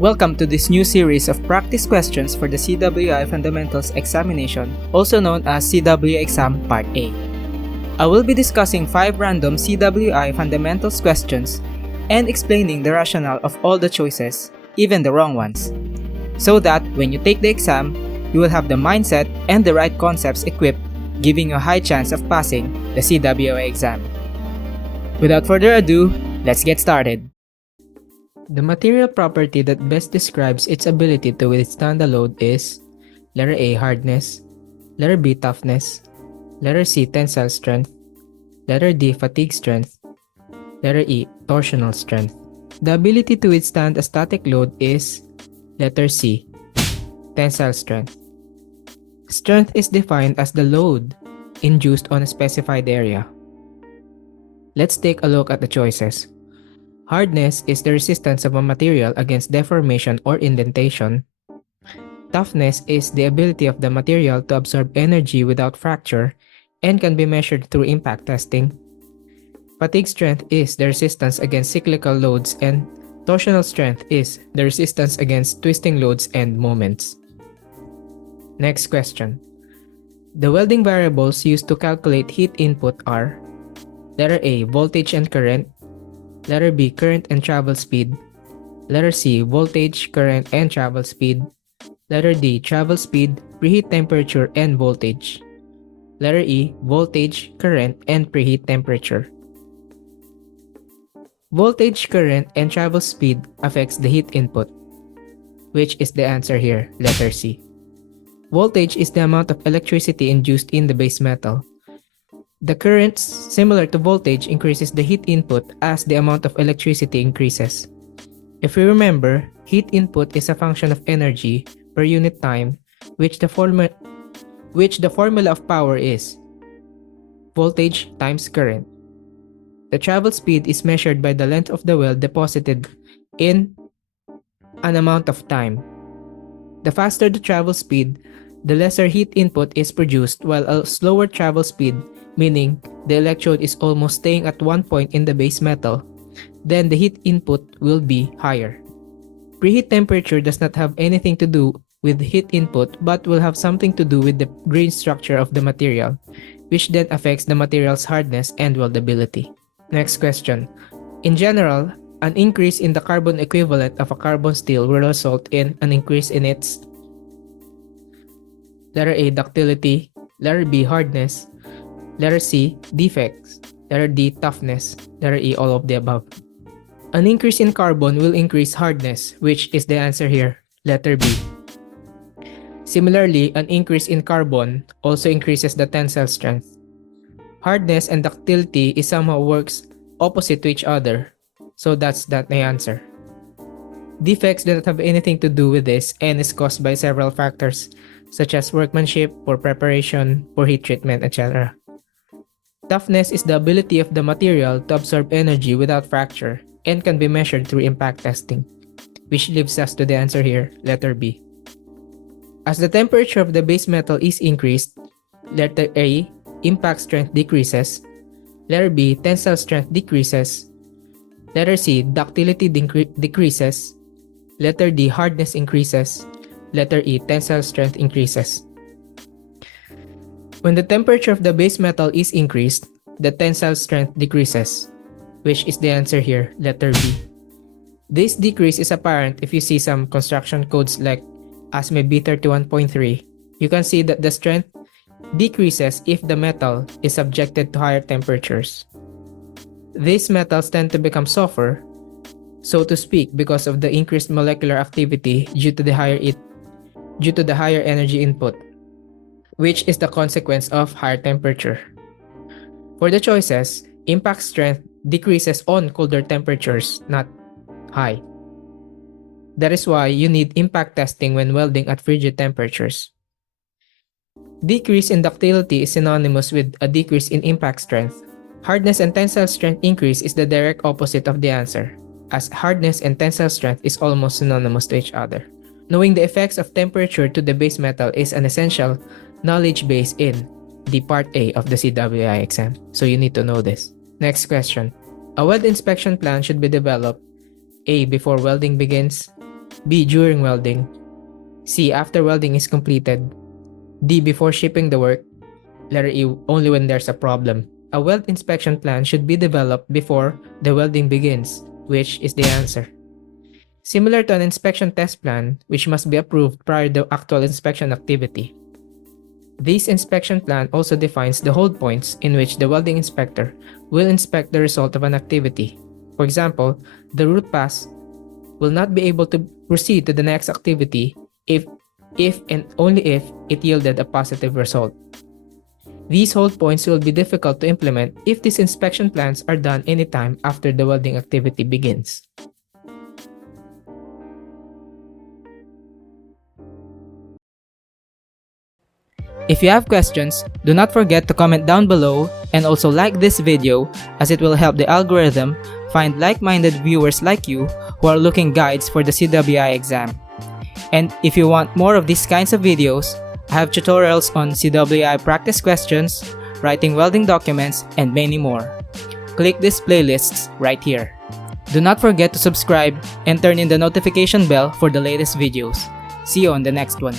Welcome to this new series of practice questions for the CWI Fundamentals Examination, also known as CWI Exam Part A. I will be discussing 5 random CWI Fundamentals questions and explaining the rationale of all the choices, even the wrong ones, so that when you take the exam, you will have the mindset and the right concepts equipped, giving you a high chance of passing the CWI exam. Without further ado, let's get started. The material property that best describes its ability to withstand the load is letter A, hardness, letter B, toughness, letter C, tensile strength, letter D, fatigue strength, letter E, torsional strength. The ability to withstand a static load is letter C, tensile strength. Strength is defined as the load induced on a specified area. Let's take a look at the choices. Hardness is the resistance of a material against deformation or indentation. Toughness is the ability of the material to absorb energy without fracture and can be measured through impact testing. Fatigue strength is the resistance against cyclical loads, and torsional strength is the resistance against twisting loads and moments. Next question. The welding variables used to calculate heat input are letter A, voltage and current, letter B, current and travel speed, letter C, voltage, current, and travel speed, letter D, travel speed, preheat temperature, and voltage, letter E, voltage, current, and preheat temperature. Voltage, current, and travel speed affects the heat input, which is the answer here, letter C. Voltage is the amount of electricity induced in the base metal. The current, similar to voltage, increases the heat input as the amount of electricity increases. If you remember, heat input is a function of energy per unit time, which the formula of power is voltage times current. The travel speed is measured by the length of the weld deposited in an amount of time. The faster the travel speed, the lesser heat input is produced, while a slower travel speed, meaning the electrode is almost staying at one point in the base metal, then the heat input will be higher. Preheat temperature does not have anything to do with heat input but will have something to do with the grain structure of the material, which then affects the material's hardness and weldability. Next question. In general, an increase in the carbon equivalent of a carbon steel will result in an increase in its letter A, ductility, letter B, hardness, letter C, defects, letter D, toughness, letter E, all of the above. An increase in carbon will increase hardness, which is the answer here, letter B. Similarly, an increase in carbon also increases the tensile strength. Hardness and ductility is somehow works opposite to each other, so that's the answer. Defects do not have anything to do with this and is caused by several factors such as workmanship, poor preparation, poor heat treatment, etc. Toughness is the ability of the material to absorb energy without fracture and can be measured through impact testing, which leaves us to the answer here, letter B. As the temperature of the base metal is increased, letter A, impact strength decreases, letter B, tensile strength decreases, letter C, ductility decreases, letter D, hardness increases, letter E, tensile strength increases. When the temperature of the base metal is increased, the tensile strength decreases, which is the answer here, letter B. This decrease is apparent if you see some construction codes like ASME B31.3. You can see that the strength decreases if the metal is subjected to higher temperatures. These metals tend to become softer, so to speak, because of the increased molecular activity due to the higher energy input, which is the consequence of higher temperature. For the choices, impact strength decreases on colder temperatures, not high. That is why you need impact testing when welding at frigid temperatures. Decrease in ductility is synonymous with a decrease in impact strength. Hardness and tensile strength increase is the direct opposite of the answer, as hardness and tensile strength is almost synonymous to each other. Knowing the effects of temperature to the base metal is an essential knowledge base in the Part A of the CWI exam, so you need to know this. Next question. A weld inspection plan should be developed A. Before welding begins, B. During welding. C. After welding is completed. D. Before shipping the work. Letter E. Only when there's a problem. A weld inspection plan should be developed before the welding begins, which is the answer. Similar to an inspection test plan, which must be approved prior to the actual inspection activity. This inspection plan also defines the hold points in which the welding inspector will inspect the result of an activity. For example, the root pass will not be able to proceed to the next activity if and only if it yielded a positive result. These hold points will be difficult to implement if these inspection plans are done anytime after the welding activity begins. If you have questions, do not forget to comment down below and also like this video as it will help the algorithm find like-minded viewers like you who are looking guides for the CWI exam. And if you want more of these kinds of videos, I have tutorials on CWI practice questions, writing welding documents, and many more. Click these playlists right here. Do not forget to subscribe and turn in the notification bell for the latest videos. See you on the next one.